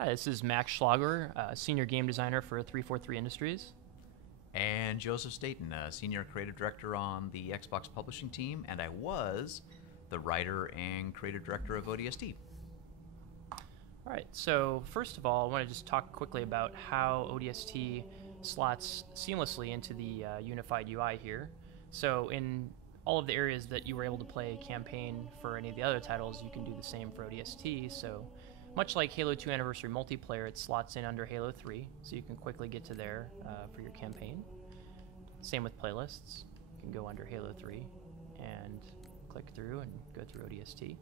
Hi, this is Max Schlagor, Senior Game Designer for 343 Industries. And Joseph Staten, Senior Creative Director on the Xbox Publishing team, and I was the writer and creative director of ODST. All right, so first of all, I want to just talk quickly about how ODST slots seamlessly into the unified UI here. So in all of the areas that you were able to play campaign for any of the other titles, you can do the same for ODST. So much like Halo 2 Anniversary Multiplayer, it slots in under Halo 3, so you can quickly get to there for your campaign. Same with playlists. You can go under Halo 3 and click through and go through ODST.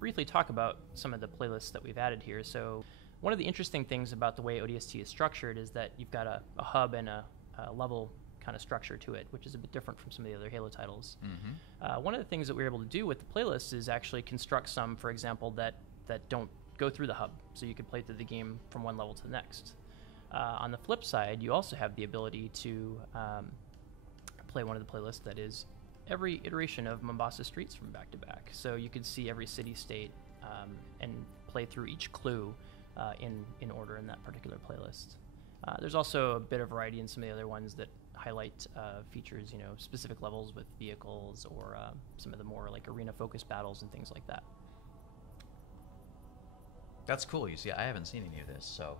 Briefly talk about some of the playlists that we've added here. So one of the interesting things about the way ODST is structured is that you've got a hub and a level kind of structure to it, which is a bit different from some of the other Halo titles. Mm-hmm. One of the things that we're able to do with the playlists is actually construct some, for example, that don't go through the hub, so you can play through the game from one level to the next. On the flip side, you also have the ability to play one of the playlists that is every iteration of Mombasa Streets from back to back. So you could see every city-state and play through each clue in order in that particular playlist. There's also a bit of variety in some of the other ones that highlight features, specific levels with vehicles or some of the more like arena-focused battles and things like that. That's cool. You see, I haven't seen any of this, so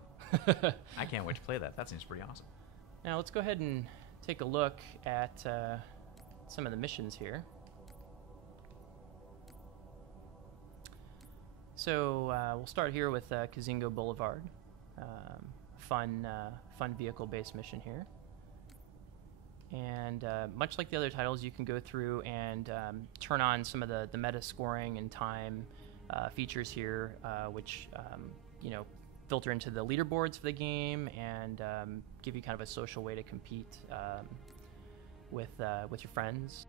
I can't wait to play that. That seems pretty awesome. Now let's go ahead and take a look at some of the missions here. So we'll start here with Kazingo Boulevard. Fun vehicle-based mission here. And much like the other titles, you can go through and turn on some of the meta scoring and time features here, which filter into the leaderboards for the game and give you kind of a social way to compete with your friends.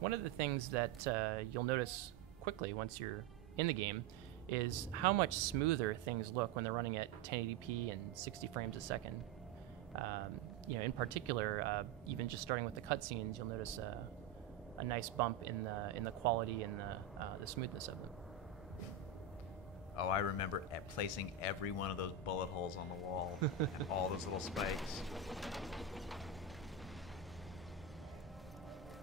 One of the things that you'll notice quickly once you're in the game is how much smoother things look when they're running at 1080p and 60 frames a second. In particular, even just starting with the cutscenes, you'll notice a nice bump in the quality and the smoothness of them. Oh, I remember placing every one of those bullet holes on the wall and all those little spikes.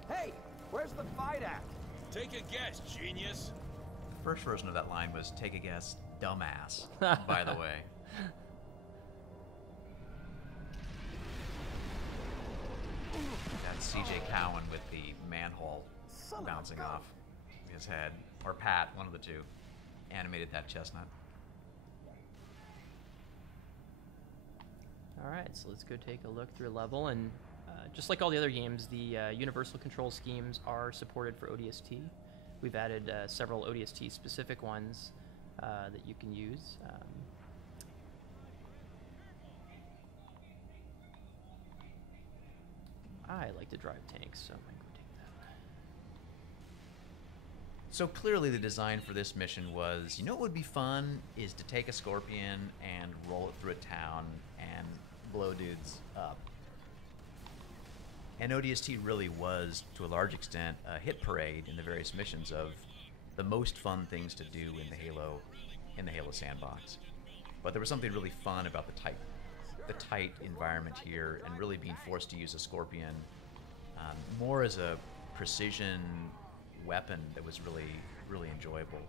Hey, where's the fight at? Take a guess, genius. The first version of that line was "Take a guess, dumbass." By the way. That's CJ Cowan with the manhole bouncing off his head. Or Pat, one of the two, animated that chestnut. Alright, so let's go take a look through a level, and just like all the other games, the universal control schemes are supported for ODST. We've added several ODST specific ones that you can use. I like to drive tanks, so I'm going to take that. So clearly the design for this mission was, what would be fun is to take a Scorpion and roll it through a town and blow dudes up. And ODST really was, to a large extent, a hit parade in the various missions of the most fun things to do in the Halo sandbox. But there was something really fun about the tight environment here, and really being forced to use a Scorpion more as a precision weapon that was really, really enjoyable.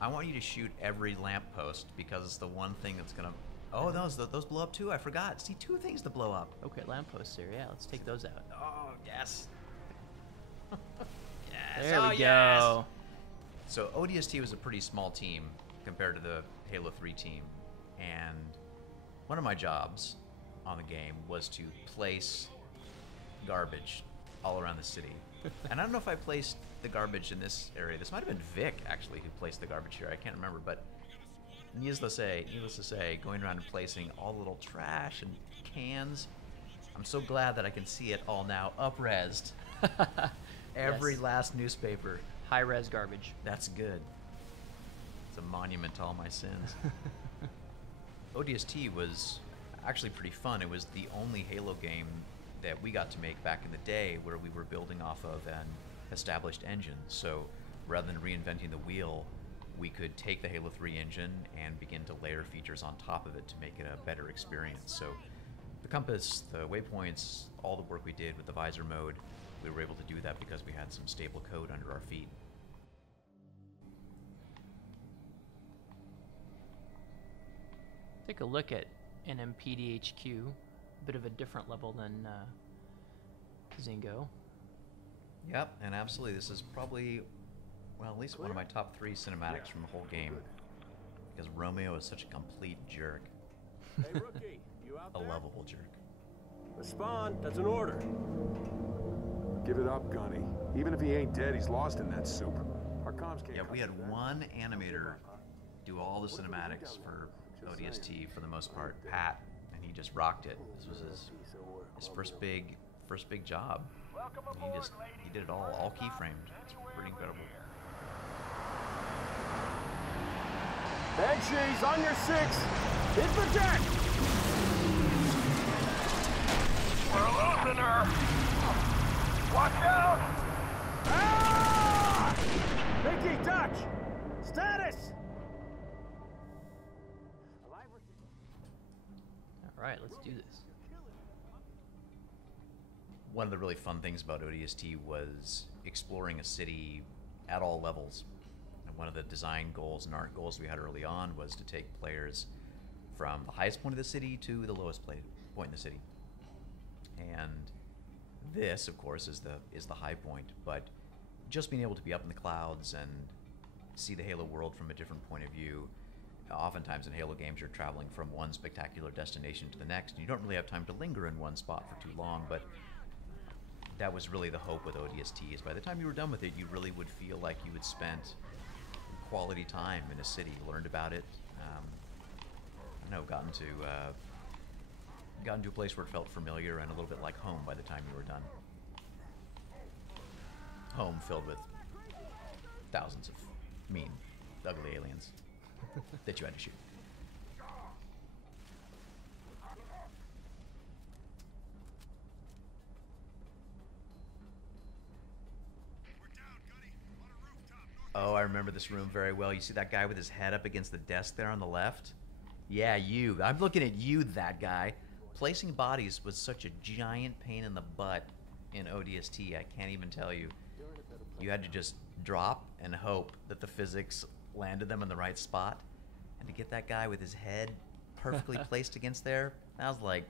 I want you to shoot every lamppost because it's the one thing that's gonna. Oh, those blow up too. I forgot. See, two things to blow up. Okay, lampposts here. Yeah, let's take those out. Oh yes. Yes. There we go. Yes. So ODST was a pretty small team compared to the Halo 3 team, and one of my jobs on the game was to place garbage all around the city. And I don't know if I placed the garbage in this area. This might have been Vic, actually, who placed the garbage here. I can't remember, but needless to say, going around and placing all the little trash and cans. I'm so glad that I can see it all now up-resed. Every last newspaper. High-res garbage. That's good. It's a monument to all my sins. ODST was actually pretty fun. It was the only Halo game that we got to make back in the day where we were building off of an established engine. So rather than reinventing the wheel, we could take the Halo 3 engine and begin to layer features on top of it to make it a better experience. So the compass, the waypoints, all the work we did with the visor mode, we were able to do that because we had some stable code under our feet. Take a look at NMPDHQ, a bit of a different level than Zingo. Yep, and absolutely, this is probably, well, at least one of my top 3 cinematics from the whole game. Because Romeo is such a complete jerk. Hey, rookie, you out A there? lovable jerk. Respond. That's an order. Give it up, Gunny. Even if he ain't dead, he's lost in that soup. Our comms can't. Yeah, we had one animator do all the cinematics for ODST for the most part, Pat, and he just rocked it. This was his first big job. He did it all keyframed. It's pretty incredible. Banshees on your 6. Hit the deck. We're losing her. Watch out! Ah! Mickey, Dutch. Status. All right, let's do this. One of the really fun things about ODST was exploring a city at all levels. And one of the design goals and art goals we had early on was to take players from the highest point of the city to the lowest point in the city. And this, of course, is the high point, but just being able to be up in the clouds and see the Halo world from a different point of view. Oftentimes in Halo games, you're traveling from one spectacular destination to the next, and you don't really have time to linger in one spot for too long, but that was really the hope with ODST, is by the time you were done with it, you really would feel like you had spent quality time in a city, learned about it, gotten to a place where it felt familiar and a little bit like home by the time you were done. Home filled with thousands of mean, ugly aliens that you had to shoot. Oh, I remember this room very well. You see that guy with his head up against the desk there on the left? Yeah, you. I'm looking at you, that guy. Placing bodies was such a giant pain in the butt in ODST, I can't even tell you. You had to just drop and hope that the physics landed them in the right spot. And to get that guy with his head perfectly placed against there, that was like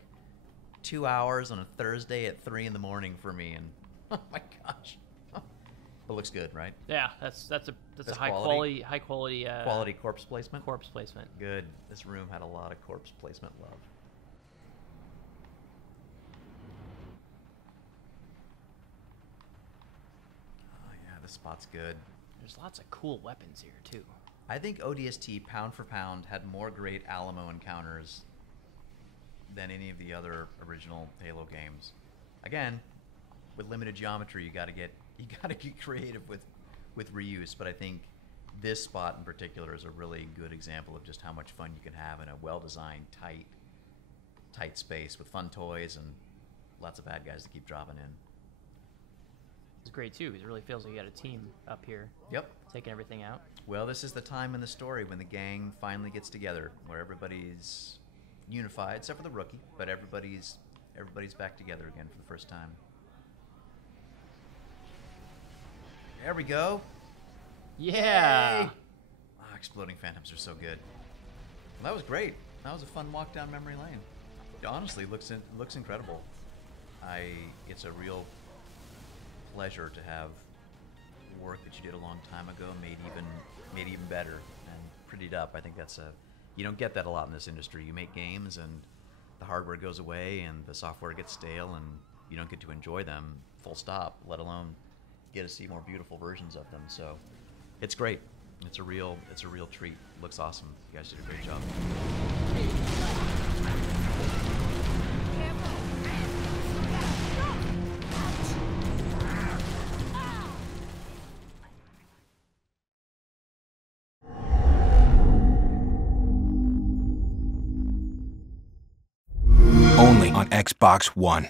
2 hours on a Thursday at 3 in the morning for me, and oh my gosh. But looks good, right? Yeah, that's a high quality. quality Quality corpse placement? corpse placement. Good. This room had a lot of corpse placement love. Oh yeah, this spot's good. There's lots of cool weapons here too. I think ODST, pound for pound, had more great Alamo encounters than any of the other original Halo games. Again, with limited geometry, you gotta get creative with reuse, but I think this spot in particular is a really good example of just how much fun you can have in a well-designed, tight space with fun toys and lots of bad guys to keep dropping in. It's great too, because it really feels like you got a team up here. Yep. Taking everything out. Well, this is the time in the story when the gang finally gets together, where everybody's unified, except for the rookie, but everybody's back together again for the first time. There we go. Yeah. Yay! Oh, exploding phantoms are so good. Well, that was great. That was a fun walk down memory lane. It honestly looks incredible. It's a real pleasure to have work that you did a long time ago made even better and prettied up. I think you don't get that a lot in this industry. You make games and the hardware goes away and the software gets stale and you don't get to enjoy them full stop, let alone get to see more beautiful versions of them. So it's great. It's a real treat. Looks awesome. You guys did a great job. Only on Xbox One.